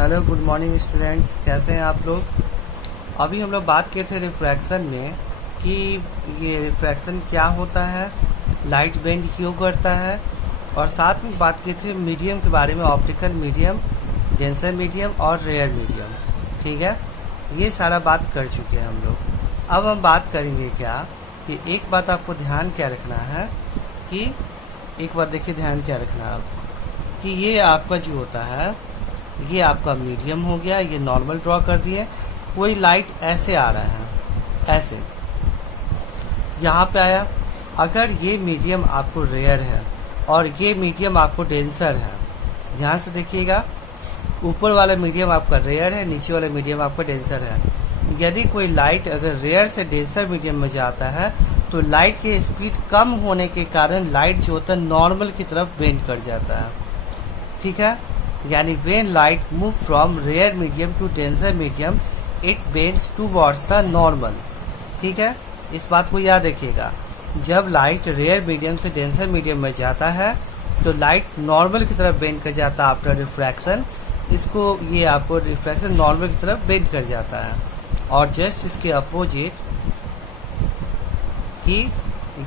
Hello good morning students, कैसे हैं आप लोग। अभी हम लोग बात किए थे रिफ्रैक्शन में कि ये रिफ्रैक्शन क्या होता है, लाइट बेंड क्यों करता है, और साथ में बात किए थे मीडियम के बारे में, ऑप्टिकल मीडियम, डेंसर मीडियम और रेयर मीडियम। ठीक है, ये सारा बात कर चुके हैं हम लोग। अब हम बात करेंगे क्या कि एक बात आपको ध्यान क्या रखना है कि एक बात देखिए, ध्यान क्या रखना है आप कि ये आपका जो होता है ये आपका मीडियम हो गया, ये नॉर्मल ड्रॉ कर दिए। कोई लाइट ऐसे आ रहा है, ऐसे यहाँ पे आया। अगर ये मीडियम आपको रेयर है और ये मीडियम आपको डेंसर है, ध्यान से देखिएगा, ऊपर वाला मीडियम आपका रेयर है, नीचे वाला मीडियम आपका डेंसर है। यदि कोई लाइट अगर रेयर से डेंसर मीडियम में जाता है तो लाइट की स्पीड कम होने के कारण लाइट जो होता है नॉर्मल की तरफ बेंड कर जाता है। ठीक है, यानी when light move from rare medium to denser medium it bends towards the normal. ठीक है, इस बात को याद रखिएगा। जब लाइट रेयर मीडियम से डेंसर मीडियम में जाता है तो लाइट नॉर्मल की तरफ बेंड कर जाता है आफ्टर रिफ्रैक्शन। इसको ये आपको रिफ्रैक्शन नॉर्मल की तरफ बेंड कर जाता है। और जस्ट इसके अपोजिट कि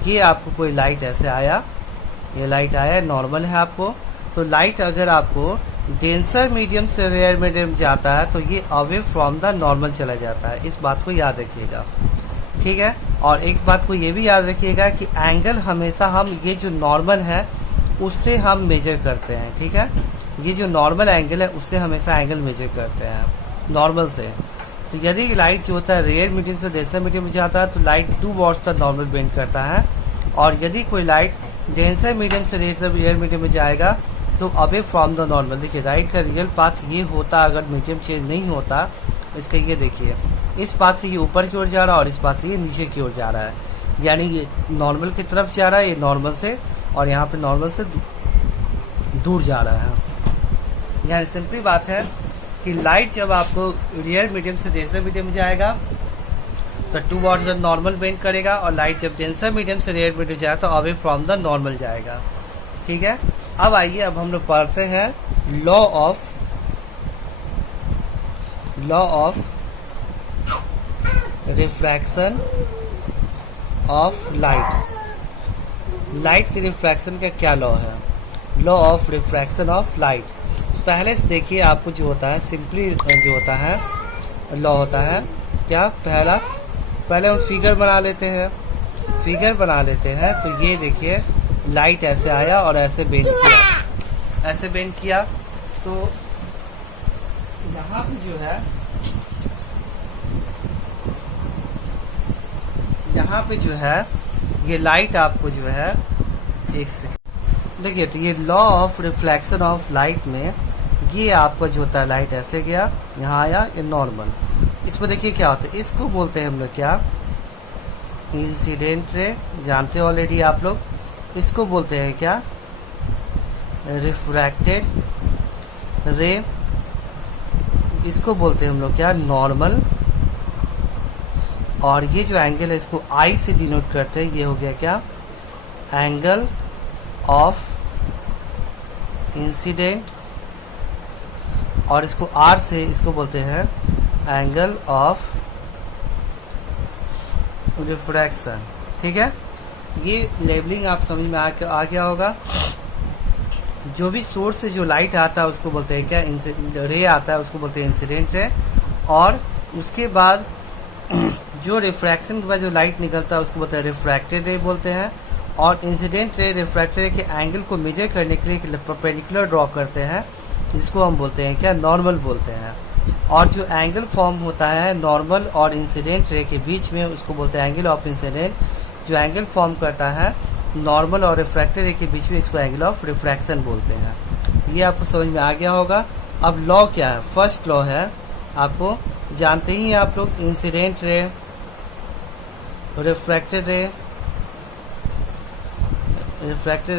ये आपको कोई लाइट ऐसे आया, ये लाइट आया, नॉर्मल है आपको, तो लाइट अगर आपको डेंसर मीडियम से रेयर मीडियम जाता है तो ये अवे फ्रॉम द नॉर्मल चला जाता है। इस बात को याद रखिएगा। ठीक है, और एक बात को ये भी याद रखिएगा कि एंगल हमेशा हम ये जो नॉर्मल है उससे हम मेजर करते हैं। ठीक है, ये जो नॉर्मल एंगल है उससे हमेशा एंगल मेजर करते हैं, नॉर्मल से। तो यदि लाइट जो होता है रेयर मीडियम से डेंसर मीडियम में जाता है तो light towards the normal bend करता है। और यदि कोई लाइट डेंसर मीडियम से रेयर मीडियम में जाएगा तो अवे फ्रॉम द नॉर्मल। देखिए राइट का रियल पाथ ये होता अगर मीडियम चेंज नहीं होता, इसका ये देखिए, इस पाथ से ये ऊपर की ओर जा रहा है और इस पाथ से ये नीचे की ओर जा रहा है, यानी ये नॉर्मल की तरफ जा रहा है, ये नॉर्मल से, और यहाँ पे नॉर्मल से दूर जा रहा है। यानी सिंपली बात है कि लाइट जब आपको रेयर मीडियम से डेंसर मीडियम में जाएगा तो टूवर्ड्स द नॉर्मल बेंड करेगा, और लाइट जब डेंसर मीडियम से रेयर मीडियम जाएगा तो अवे फ्रॉम द नॉर्मल जाएगा। ठीक है, अब आइए, अब हम लोग पढ़ते हैं law of refraction of light की रिफ्रैक्शन का क्या लॉ है। Law of refraction of light पहले से देखिए, आपको जो होता है सिंपली जो होता है लॉ होता है क्या, पहले हम फिगर बना लेते हैं। तो ये देखिए लाइट ऐसे आया और ऐसे बेंड किया, तो यहाँ पे जो है ये लाइट आपको जो है, एक सेकंड देखिए, तो ये law of reflection of light में ये आपका जो होता है लाइट ऐसे गया, यहाँ आया, ये नॉर्मल। इसमें देखिए क्या होता है, इसको बोलते हैं हम लोग क्या, इंसिडेंट रे, जानते हो ऑलरेडी आप लोग। इसको बोलते हैं क्या, रिफ्रैक्टेड रे। इसको बोलते हैं हम लोग क्या, नॉर्मल। और ये जो एंगल है इसको आई से डिनोट करते हैं, ये हो गया क्या, एंगल ऑफ इंसिडेंट। और इसको आर से इसको बोलते हैं एंगल ऑफ रिफ्रैक्शन। ठीक है, ये लेबलिंग आप समझ में आ गया होगा। जो भी सोर्स से जो लाइट आता है उसको बोलते हैं क्या, रे आता है उसको बोलते हैं इंसिडेंट रे। और उसके बाद जो रिफ्रैक्शन के बाद जो लाइट निकलता है उसको बोलते हैं रिफ्रैक्टेड रे बोलते हैं। और इंसिडेंट रे रिफ्रैक्टेड रे के एंगल को मेजर करने के लिए परपेंडिकुलर ड्रॉ करते हैं, जिसको हम बोलते हैं क्या, नॉर्मल बोलते हैं। और जो एंगल फॉर्म होता है नॉर्मल और इंसिडेंट रे के बीच में उसको बोलते हैं एंगल ऑफ इंसिडेंट। जो एंगल फॉर्म करता है नॉर्मल और रिफ्रैक्टेड रे के बीच में, इसको एंगल ऑफ रिफ्रैक्शन बोलते हैं। ये आपको समझ में आ गया होगा। अब लॉ क्या है, फर्स्ट लॉ है, आपको जानते ही आप लोग, incident ray, refracted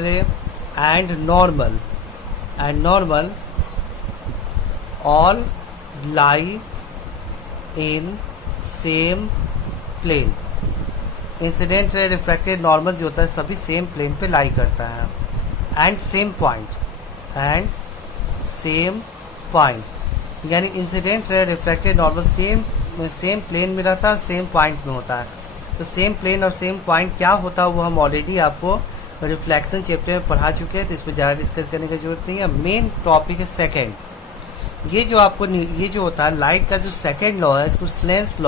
ray and normal all lie in same plane. Incident ray, refracted, normal जो होता है सभी सेम प्लेन पे लाई करता है, एंड सेम पॉइंट। यानी incident ray refracted normal same plane में रहता है, सेम पॉइंट में होता है। तो सेम प्लेन और सेम पॉइंट क्या होता है वो हम ऑलरेडी आपको रिफ्लेक्शन चैप्टर में पढ़ा चुके हैं, तो इस पर ज़्यादा डिस्कस करने की जरूरत नहीं है। मेन टॉपिक है सेकेंड। ये जो आपको ये जो होता है लाइट का जो सेकेंड लॉ है, इसको स्नेल्स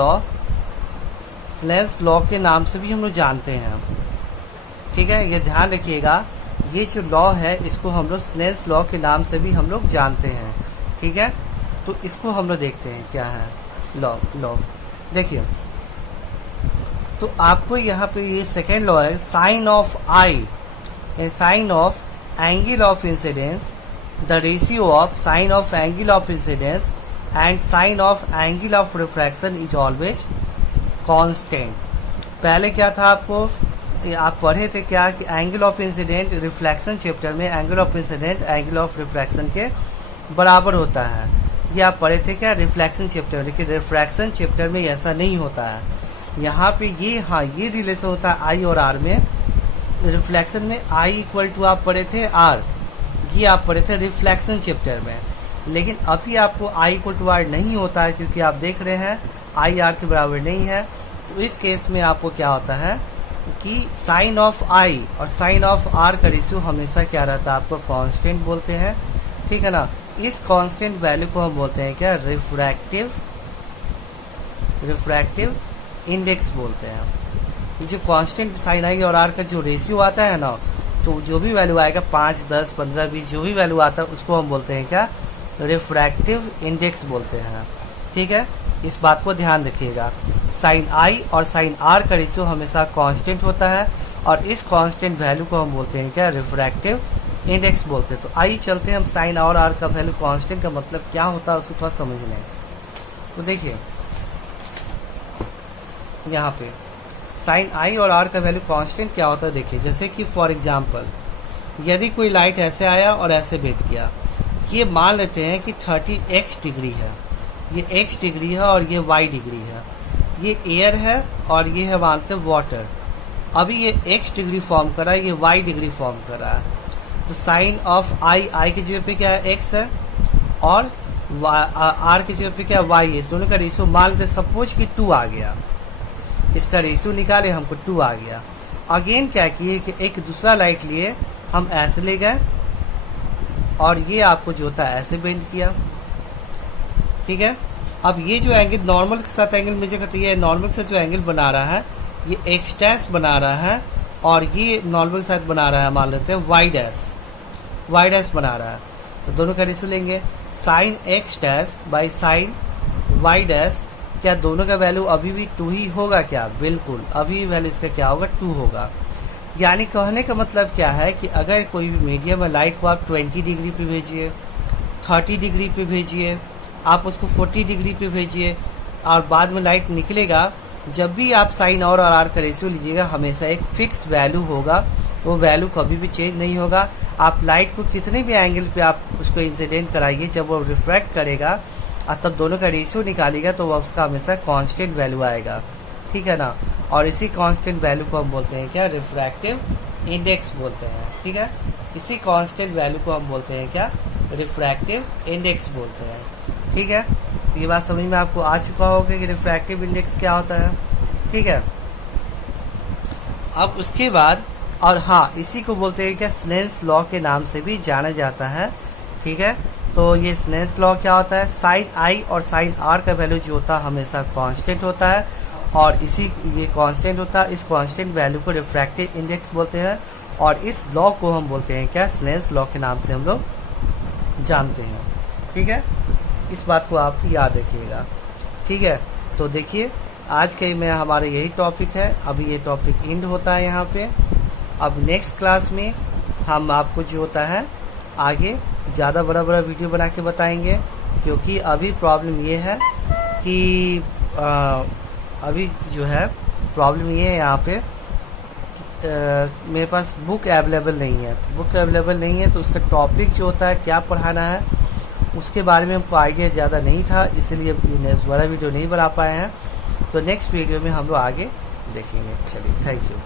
लॉ के नाम से भी हम लोग जानते हैं। ठीक है, ये ध्यान रखिएगा, ये जो लॉ है इसको हम लोग स्नेल्स लॉ के नाम से भी हम लोग जानते हैं। ठीक है, तो इसको हम लोग देखते हैं क्या है लॉ। देखिए, तो आपको यहाँ पे ये सेकेंड लॉ है, sine of i a sine of angle of incidence, the ratio of sine of angle of incidence and sine of angle of refraction is always constant. पहले क्या था आपको, आप पढ़े थे क्या कि angle of incident reflection chapter में angle of incident angle of refraction के बराबर होता है, ये आप पढ़े थे क्या रिफ्लेक्शन चैप्टर में। लेकिन रिफ्रैक्शन चैप्टर में ऐसा नहीं होता है। यहाँ पे ये रिलेशन होता है आई और आर में। रिफ्लेक्शन में आई इक्वल टू आप पढ़े थे आर, ये आप पढ़े थे रिफ्लेक्शन चैप्टर में। लेकिन अभी आपको आई इक्वल टू आर नहीं होता है, क्योंकि आप देख रहे हैं आई आर के बराबर नहीं है। तो इस केस में आपको क्या होता है कि साइन ऑफ आई और साइन ऑफ आर का रेशियो हमेशा क्या रहता है, आपको कांस्टेंट बोलते हैं। ठीक है ना, इस कांस्टेंट वैल्यू को हम बोलते हैं क्या, रिफ्रैक्टिव इंडेक्स बोलते हैं। ये जो कांस्टेंट साइन आई और आर का जो रेशियो आता है ना, तो जो भी वैल्यू आएगा 5, 10, 15, 20 जो भी वैल्यू आता है उसको हम बोलते हैं क्या, रिफ्रैक्टिव इंडेक्स बोलते हैं। ठीक है, इस बात को ध्यान रखिएगा। साइन आई और साइन आर का रेशियो हमेशा कांस्टेंट होता है, और इस कांस्टेंट वैल्यू को हम बोलते हैं क्या, रिफ्रैक्टिव इंडेक्स बोलते हैं। तो आइए चलते हैं हम साइन और आर का वैल्यू कांस्टेंट का मतलब क्या होता है उसको थोड़ा समझ लें। तो देखिए यहाँ पे साइन आई और आर का वैल्यू कांस्टेंट क्या होता है, देखिए जैसे कि फॉर एग्जांपल यदि कोई लाइट ऐसे आया और ऐसे बेट किया, ये मान लेते हैं कि 30x डिग्री है, ये x डिग्री है और ये y डिग्री है, ये एयर है और ये है मानते हैं वाटर। अभी ये x डिग्री फॉर्म कर रहा है, ये y डिग्री फॉर्म कर रहा है। तो साइन ऑफ आई की जगह पे क्या है, x है, और आर की जगह पे क्या है, y है। इस दोनों का रेशियो मान लेते सपोज कि 2 आ गया, इसका रेशियो निकाले हमको 2 आ गया। अगेन क्या किए कि एक दूसरा लाइट लिए, हम ऐसे ले गए और ये आपको जो होता है ऐसे बेंड किया। ठीक है, अब ये जो एंगल नॉर्मल के साथ एंगल मेजर करते, ये नॉर्मल के साथ जो एंगल बना रहा है ये एक्स डैश बना रहा है, और ये नॉर्मल के साथ बना रहा है मान लेते हैं वाई डैश बना रहा है। तो दोनों का रेशियो लेंगे, sine X dash by sine Y dash. क्या दोनों का वैल्यू अभी भी 2 ही होगा क्या, बिल्कुल अभी वैल्यू इसका क्या होगा, 2 होगा। यानी कहने का मतलब क्या है कि अगर कोई भी मीडियम है, लाइट को आप 20 डिग्री पे भेजिए, 30 डिग्री पे भेजिए, आप उसको 40 डिग्री पे भेजिए, और बाद में लाइट निकलेगा, जब भी आप साइन और आर का रेशियो लीजिएगा हमेशा एक फिक्स वैल्यू होगा, वो वैल्यू कभी भी चेंज नहीं होगा। आप लाइट को कितने भी एंगल पे आप उसको इंसिडेंट कराइए, जब वो रिफ्रैक्ट करेगा और तब दोनों का रेशियो निकालेगा तो वह उसका हमेशा कांस्टेंट वैल्यू आएगा। ठीक है ना, और इसी कांस्टेंट वैल्यू को हम बोलते हैं क्या, रिफ्रैक्टिव इंडेक्स बोलते हैं। ठीक है, इसी कांस्टेंट वैल्यू को हम बोलते हैं क्या, रिफ्रैक्टिव इंडेक्स बोलते हैं। ठीक है, तो ये बात समझ में आपको आ चुका होगा कि रिफ्रैक्टिव इंडेक्स क्या होता है। ठीक है, अब उसके बाद, और हाँ इसी को बोलते हैं क्या, स्नेल्स लॉ के नाम से भी जाना जाता है। ठीक है, तो ये स्नेल्स लॉ क्या होता है, साइन आई और साइन आर का वैल्यू जो होता है हमेशा कांस्टेंट होता है, और इसी ये कांस्टेंट होता है, इस कांस्टेंट वैल्यू को रिफ्रैक्टिव इंडेक्स बोलते हैं, और इस लॉ को हम बोलते हैं क्या, स्नेल्स लॉ के नाम से हम लोग जानते हैं। ठीक है, इस बात को आप याद रखिएगा। ठीक है, तो देखिए आज के में हमारे यही टॉपिक है, अभी ये टॉपिक एंड होता है यहाँ पे। अब नेक्स्ट क्लास में हम आपको जो होता है आगे ज़्यादा बड़ा वीडियो बना के बताएंगे, क्योंकि अभी प्रॉब्लम ये है कि अभी जो है प्रॉब्लम ये है यहाँ पे मेरे पास बुक अवेलेबल नहीं है। बुक अवेलेबल नहीं है तो उसका टॉपिक जो होता है क्या पढ़ाना है उसके बारे में हमको आइडिया ज़्यादा नहीं था, इसलिए बड़ा वीडियो नहीं बना पाए हैं। तो नेक्स्ट वीडियो में हम लोग आगे देखेंगे। चलिए, थैंक यू।